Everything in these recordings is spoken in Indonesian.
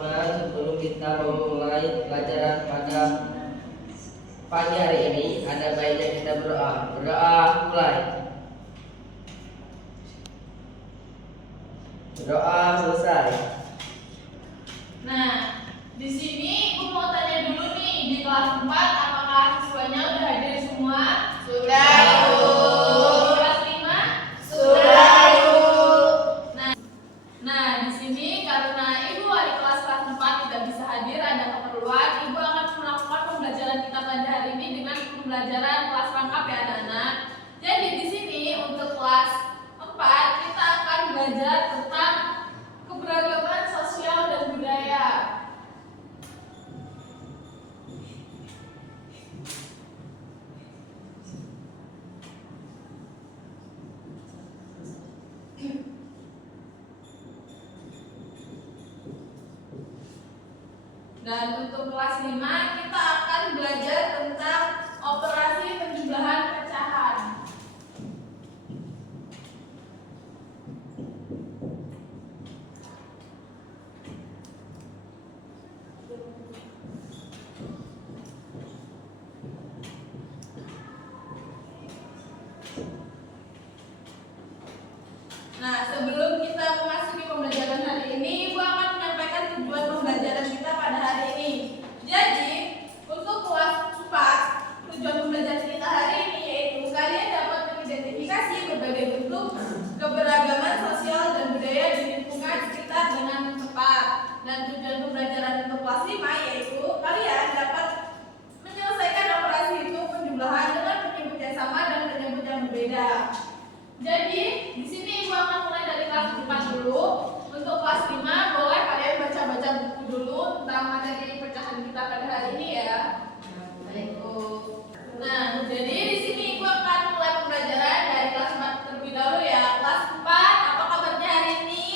teman-teman, sebelum kita memulai pelajaran pada pagi hari ini, ada baiknya kita berdoa. Berdoa, mulai. Berdoa, selesai. Nah, di sini aku mau tanya dulu nih, di kelas 4 apakah siswanya udah hadir semua? Sudah, Bu. Di kelas 5? Sudah, Bu. Nah, di sini karena Ibu wali kelas 4 tidak bisa hadir, ada keperluan, Ibu akan melakukan pembelajaran kita pada hari ini dengan pembelajaran kelas rangkap ya anak-anak. Jadi di sini untuk kelas 4 kita akan belajar tentang keberagaman sosial dan budaya. Dan untuk kelas 5 kita akan belajar tentang operasi penjumlahan pecahan. Nah, sebelum kita memasuki pembelajaran hari ini, Ibu akan menyampaikan tujuan pembelajaran kita pada hari ini. Jadi, untuk kelas 4, tujuan pembelajaran kita hari ini yaitu kalian dapat mengidentifikasi berbagai bentuk keberagaman sosial dan budaya di lingkungan sekitar dengan tepat. Dan tujuan pembelajaran untuk kelas 5 yaitu kalian dapat menyelesaikan operasi hitung penjumlahan dengan penyebut yang sama dan penyebut yang berbeda. Jadi, di sini Ibu akan mulai dari kelas 4 dulu. Untuk kelas 5, boleh kalian baca-baca buku dulu tentang materi pecahan kita pada hari ini ya. Nah, jadi di sini Ibu akan mulai pembelajaran dari kelas 4 terlebih dahulu ya. Kelas 4, apa kabarnya hari ini?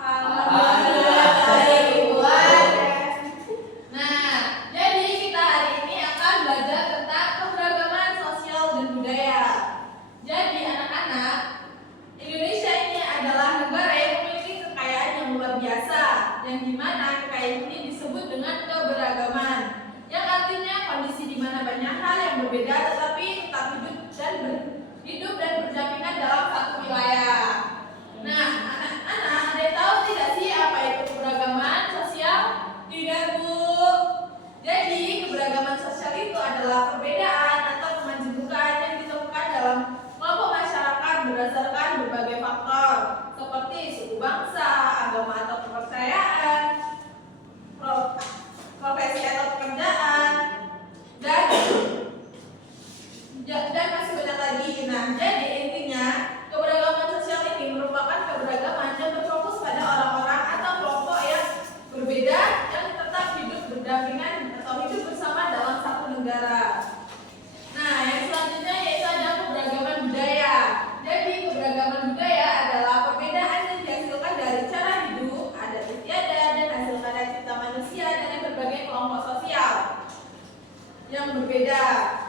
Alhamdulillah baik, Bu. Nah, jadi kita hari ini akan belajar tentang keberagaman sosial dan budaya. Jadi anak-anak, Indonesia ini adalah negara yang memiliki kekayaan yang luar biasa, yang dimana kekayaan ini disebut dengan keberagaman, yang artinya kondisi di mana banyak hal yang berbeda tetapi tetap hidup dan berdampingan dalam satu wilayah. Nah, anak-anak, ada yang tahu tidak sih apa itu keberagaman sosial? Tidak, Bu. Jadi keberagaman sosial itu adalah perbedaan atau kemajemukan yang ditemukan dalam kelompok masyarakat berdasarkan berbagai faktor seperti suku bangsa, agama atau kepercayaan, profesi atau pekerjaan, dan masih banyak lagi. Nah, jadi intinya keberagaman sosial ini merupakan keberagaman yang berfokus pada orang-orang atau kelompok yang berbeda yang tetap hidup berdampingan atau hidup bersama dalam satu negara. Nah, yang selanjutnya yaitu ada keberagaman budaya. Jadi keberagaman budaya adalah perbedaan yang dihasilkan dari cara hidup, adat istiadat, dan hasil karya cipta manusia dari berbagai kelompok sosial yang berbeda.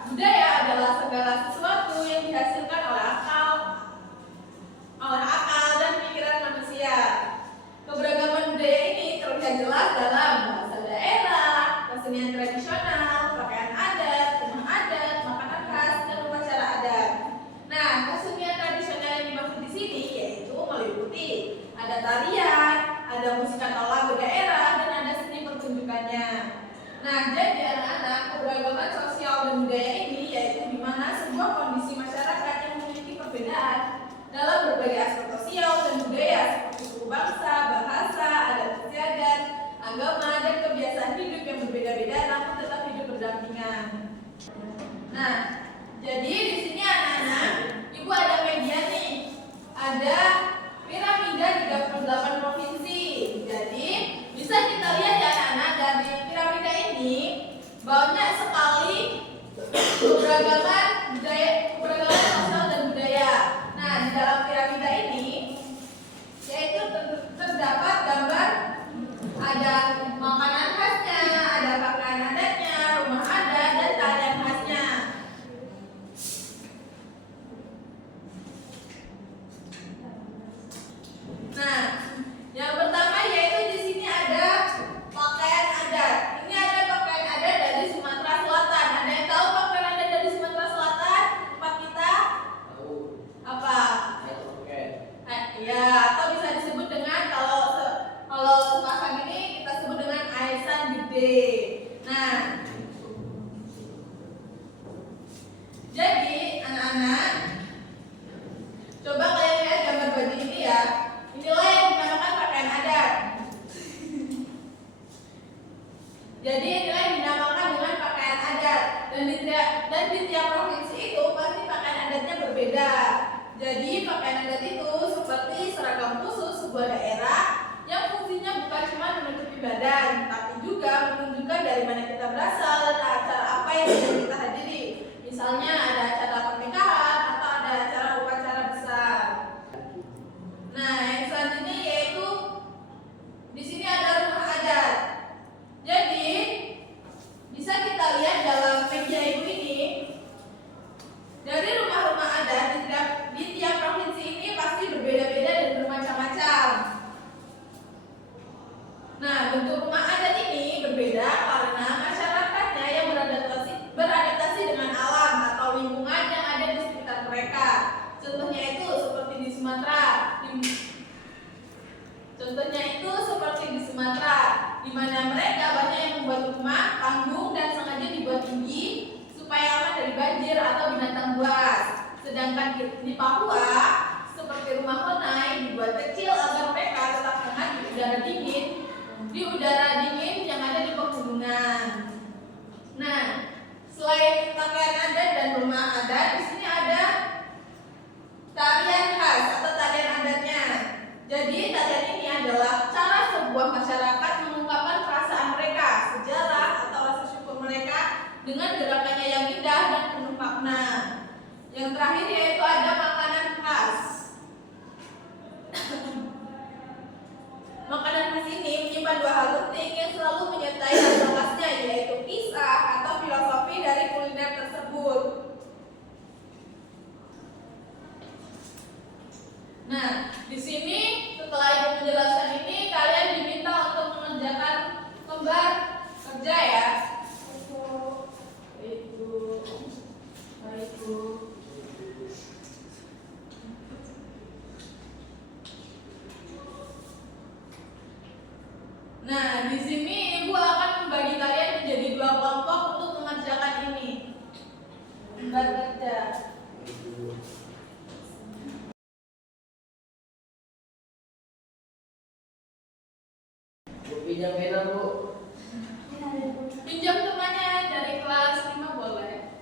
Budaya adalah segala sesuatu yang dihasilkan oleh akal dan pikiran manusia. Keberagaman budaya ini terlihat jelas dalam bahasa daerah, kesenian tradisional, pakaian adat, rumah adat, makanan khas, dan upacara adat. Nah, kesenian tradisional yang dimaksud di sini yaitu meliputi ada tarian, ada musik atau lagu daerah, dan ada seni pertunjukannya. Nah, jadi anak-anak, keberagaman sosial dan budaya ini yaitu di mana sebuah kondisi masyarakat yang memiliki perbedaan dalam berbagai aspek sosial dan budaya seperti suku bangsa, bahasa, adat istiadat, agama, dan kebiasaan hidup yang berbeda-beda namun tetap hidup berdampingan. Nah, jadi di sini anak-anak, Ibu ada media nih. Ada piramida 38 provinsi. Jadi, bisa kita lihat ya anak-anak, dari piramida ini banyak sekali keberagaman sosial dan budaya. Nah, di dalam piramida ini yaitu terdapat gambar ada makanan khasnya, ada pakaian adatnya, rumah adat, dan tarian khasnya. Nah, yang pertama yaitu di sini ada Nah, jadi anak-anak, coba kalian lihat gambar baju ini ya. Inilah yang dinamakan pakaian adat. Jadi inilah yang dinamakan dengan pakaian adat. Dan di tiap provinsi itu pasti pakaian adatnya berbeda. Jadi pakaian adat itu seperti seragam khusus sebuah daerah yang fungsinya bukan cuma menutupi badan, tapi juga menunjukkan dari mana kita berasal dan acara apa yang sedang kita hadiri. Misalnya ada acara pernikahan atau ada acara upacara besar. Nah, yang selanjutnya yaitu di sini ada rumah adat. Jadi bisa kita lihat dalam media ibu ini, dari rumah-rumah adat di tiap provinsi ini pasti berbeda-beda dan bermacam-macam. Nah, bentuk rumah adat ini berbeda karena masyarakatnya yang beradaptasi dengan alam atau lingkungan yang ada di sekitar mereka. Contohnya itu seperti di Sumatera, di mana mereka banyak yang membuat rumah panggung dan sengaja dibuat tinggi supaya aman dari banjir atau binatang buas. Sedangkan di Papua, seperti rumah Honai dibuat kecil agar mereka tetap hangat di udara dingin yang ada di pegunungan. Nah, selain pakaian adat dan rumah adat, di sini ada tarian khas atau tarian adatnya. Jadi tarian ini adalah cara sebuah masyarakat mengungkapkan perasaan mereka, sejarah atau rasa syukur mereka dengan gerakannya yang indah dan penuh makna. Yang terakhir yaitu ada makanan khas. Makanan khas ini menyimpan dua hal penting yang selalu menyertai hasil khasnya, yaitu kisah atau filosofi dari kuliner tersebut. Nah, di sini setelah ibu menjelaskan ini, kalian diminta untuk mengerjakan lembar kerja ya. Baik, Bu. Nah, di sini ibu akan membagi kalian menjadi dua kelompok untuk mengerjakan ini. Lembar kerja. Pinjam pena, Bu. Pinjam temannya dari kelas 5 boleh.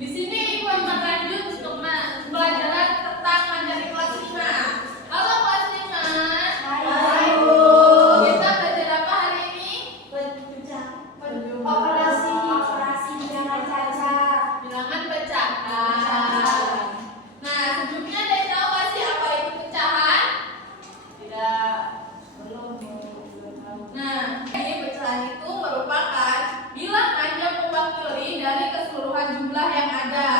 Di sini ibu akan lanjut untuk pelajaran tentang materi kelas 5. Halo kelas 5. Hai, Bu. Kita belajar apa hari ini? Operasi bilangan cacat. Bilangan pecahan. Nah, sebelumnya ada yang tahu nggak sih apa itu pecahan? Tidak, belum tahu. Nah, jadi pecahan itu merupakan bilangan yang mewakili dari keseluruhan jumlah yang ada.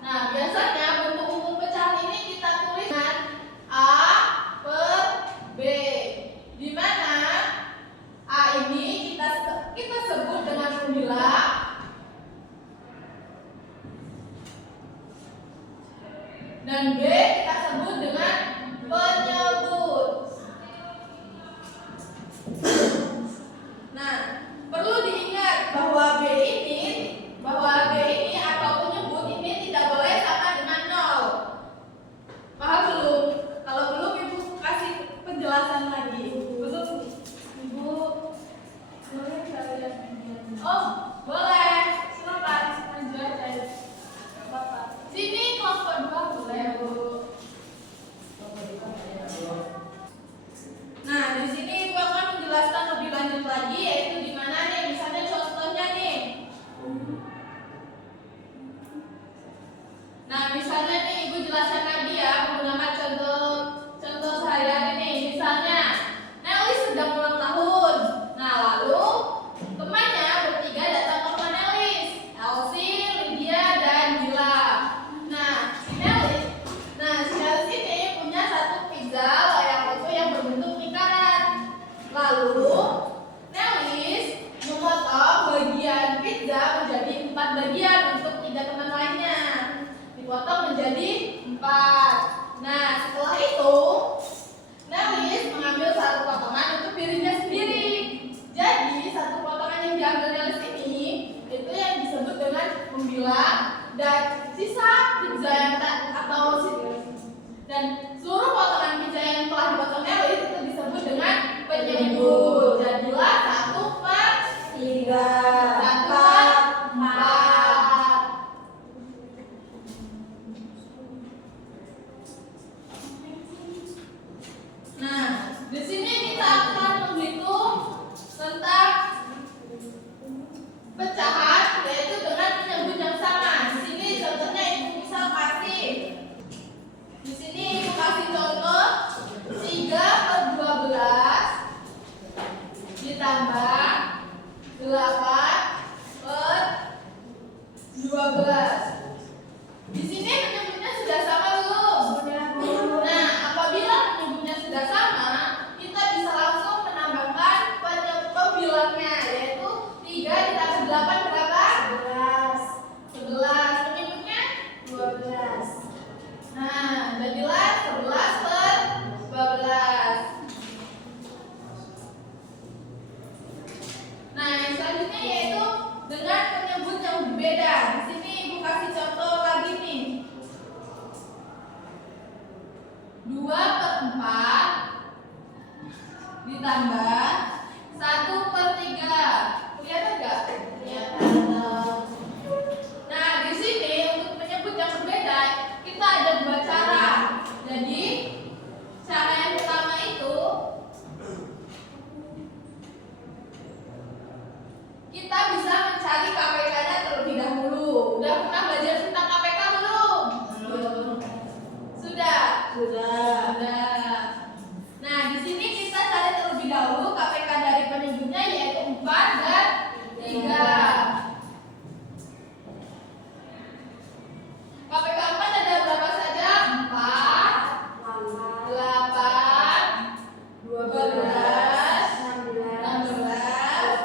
Nah, biasanya bentuk umum pecahan ini kita tulis dengan A per B, di mana A ini kita sebut dengan pembilang dan B kita sebut dengan penyebut. Nah, perlu diingat bahwa B ini atau penyebut ini tidak boleh sama dengan 0. Paham belum? Kalau belum ibu kasih penjelasan lagi. Belum ibu boleh nggak lihat videonya? Oh, boleh. Silakan maju aja. Bapak. Sini kelompok 2 boleh, Bu. Nah, di sini ibu akan menjelaskan lebih lanjut lagi, yaitu di mana nih, misalnya contohnya nih. Nah, misalnya nih ibu jelaskan lagi ya menggunakan contoh sehari-hari nih. Misalnya, Nelly sedang ulang tahun. Nah, lalu temannya bertiga datang ke rumah ditambah 8 per 12. Di sini penyebutnya sudah sama belum? Nah, apabila penyebutnya sudah sama, kita bisa langsung menambahkan pembilangnya, yaitu 3 ditambah 8 berapa? 11. Penyebutnya 12. Nah, jadilah 11 per 12. Nah, yang selanjutnya yaitu dengan penyebut yang berbeda. Di sini Ibu kasih contoh lagi nih. 2 per 4 ditambah 1 per 3. Kelihatan nggak? Nah, di sini untuk menyebut yang berbeda, kita ada 2 cara. Jadi, cara yang pertama itu kita bisa mencari KPK-nya terlebih dahulu. Udah pernah belajar tentang KPK belum? Sudah. Nah, di sini kita cari terlebih dahulu KPK dari penyebutnya, yaitu 4 dan 3. KPK 4 ada berapa saja? 4, 8, 12, 16,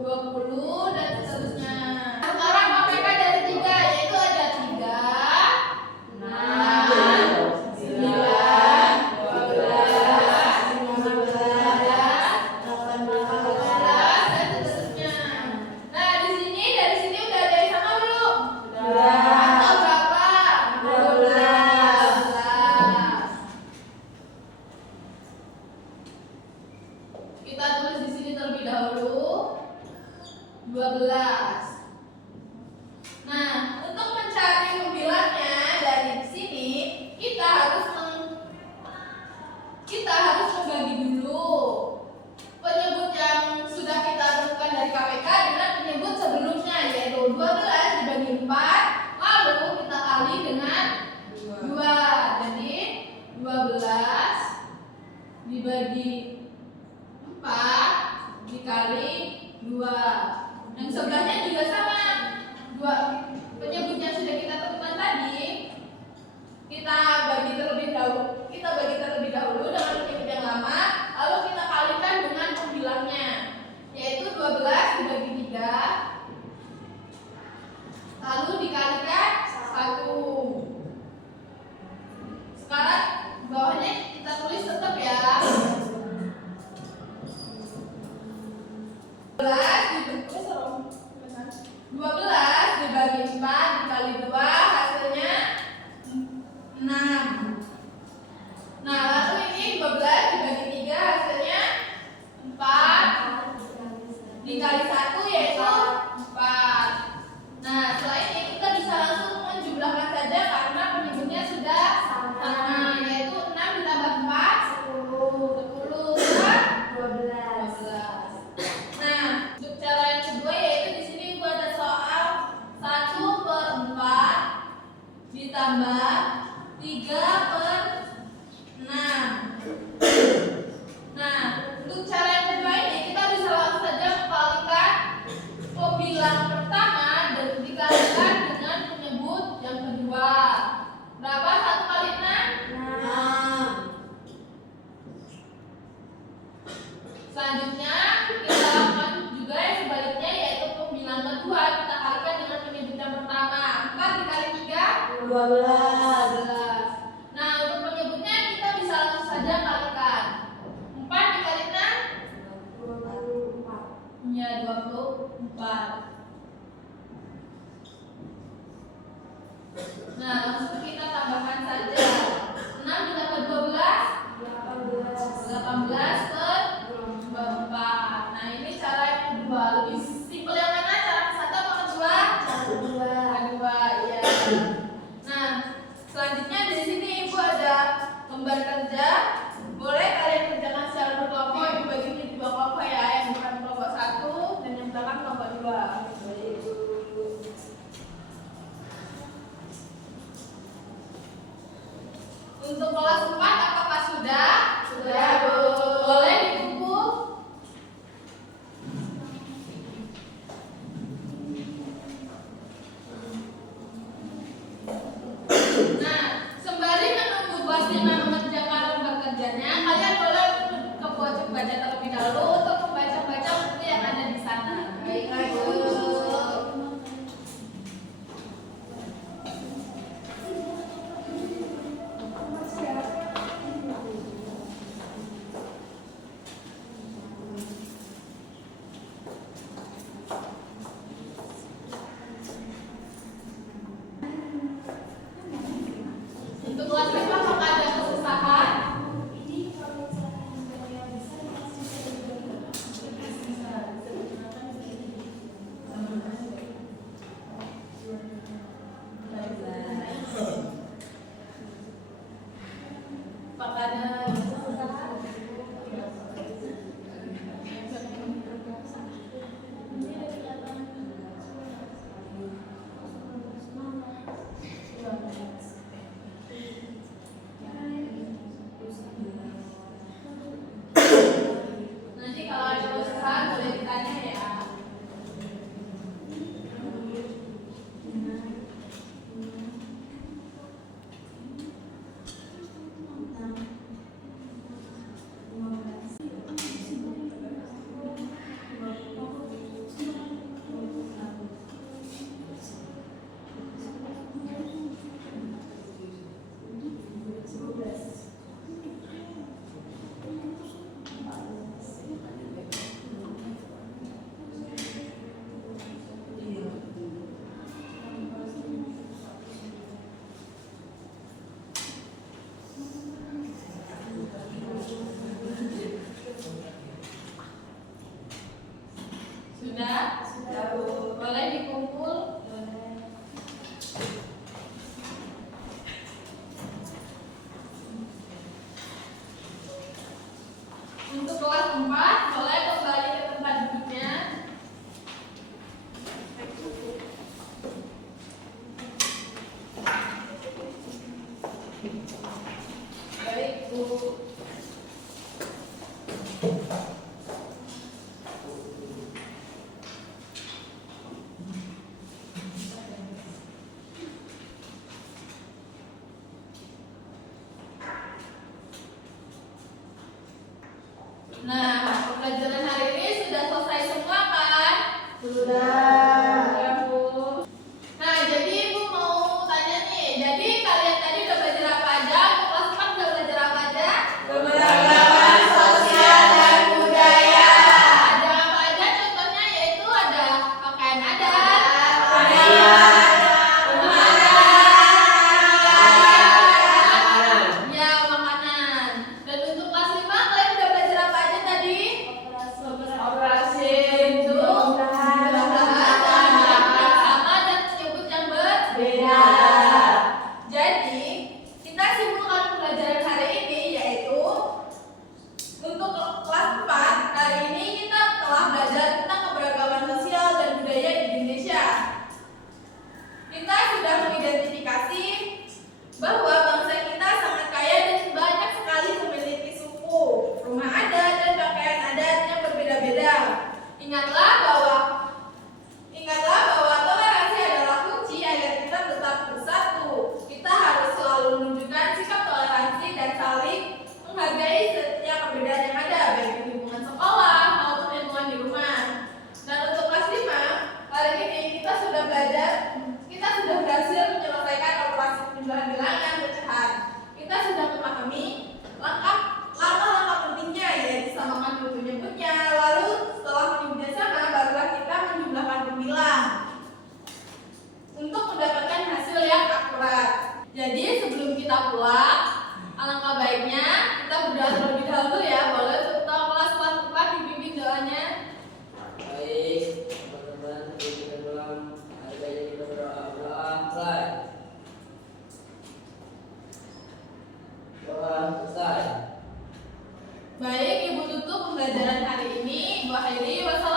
20 dan seterusnya. Sekarang KPK dari 3 yaitu ada 3, 6, 9, 12, 15, 18 dan seterusnya. Nah, dari sini udah ada yang sama belum? Atau berapa? 12. Kita tulis di sini terlebih dahulu 12. Nah, untuk mencari pembilangnya dari sini kita harus membagi dulu penyebut yang sudah kita tentukan dari KPK dengan penyebut sebelumnya, yaitu 12 dibagi 4, lalu kita kali dengan 2. Jadi 12 dibagi 4 dikali 2. Yang sebelahnya juga sama. 2 penyebut yang sudah kita tentukan tadi kita bagi terlebih dahulu dengan penyebut yang lama, lalu kita kalikan dengan pembilangnya, yaitu 12 dibagi 3 lalu dikalikan 1. Sekarang bawahnya kita tulis tetap ya. 12 dibagi 4 dikali 2 hasilnya 6. Nah, lalu ini 12 dibagi 3 hasilnya 4 dikali 1 yaitu 4. Nah, setelah ini kita bisa langsung menjumlahkan saja karena penyebutnya sudah sama, yaitu 6 ditambah 4 10 dan 12. Nah, untuk cara yang kedua yaitu di sini Ibu ada soal 1 per 4 ditambah 3 per 6. Nah, untuk cara yang kedua ini kita bisa langsung saja mengkalikan pembilang pertama dan dikalikan dengan penyebut yang kedua. Berapa 1 kali 6? 6. Selanjutnya kita lakukan juga yang sebaliknya, yaitu pembilang kedua kita kalikan dengan penyebut yang pertama. 4 dikali 3 12. Nah, untuk penyebutnya kita bisa langsung saja kalikan. 4 dikali 6 ya 24. Nah, langsung kita tambahkan saja. 6 ditambah 12 18 per 24. Nah, ini cara yang kedua. Lebih simpel yang mana? Cara ke satu atau kedua? Kedua, iya. Nah, selanjutnya di sini Ibu ada lembar kerja. Boleh kalian kerjakan secara berkelompok. Ibu bagi ini 2 kelompok ya, yang bukan kelompok 1 dan yang belakang kelompok 2. Sudah? Boleh dikumpul? Untuk kelas 4, boleh kembali ke tempat duduknya. Baik, Bu. Nah, pembelajaran hari ini sudah selesai semua kan? Ya, Bu. Nah, jadi Ibu mau tanya nih. Jadi kalian tadi udah belajar apa aja? Kelas 4 udah belajar apa aja? Keberagaman sosial dan budaya. Ada apa aja? Contohnya yaitu ada pakaian adat, ya makanan. Dan untuk kelas 5 kalian udah belajar apa aja tadi? Operasi Untuk jumlah yang sama dan menyebut yang beda. Jadi, kita simpulkan pembelajaran hari ini yaitu untuk kelas 4 hari ini kita telah belajar tentang keberagaman sosial dan budaya di Indonesia. Kita sudah mengidentifikasi bahwa bangsa kita sangat kaya dan banyak sekali memiliki suku, rumah adat, dan pakaian adat yang berbeda-beda. Ingatlah bahwa toleransi adalah kunci agar kita tetap bersatu. Kita harus selalu menunjukkan sikap toleransi dan saling menghargai setiap perbedaan yang ada, baik di lingkungan sekolah maupun lingkungan di rumah. Dan untuk kelas 5, hari ini kita sudah berhasil menyelesaikan operasi penjumlahan bilangan yang pecahan. Kita sudah memahami langkah-langkah pentingnya, yaitu samakan dulu penyebutnya, lalu setelah menyebutnya sama, barulah kita menjumlahkan pembilang untuk mendapatkan hasil yang akurat. Jadi sebelum kita pulang, alangkah baiknya kita berdoa terlebih dahulu ya. Boleh untuk kelas 4 dibimbing doanya. Baik, teman-teman, kita ulang. Hari baiknya kita berdoa. Selesai. Doa selesai. Baik, Ibu tutup pembelajaran hari ini. Ibu akhiri. Wassalamualaikum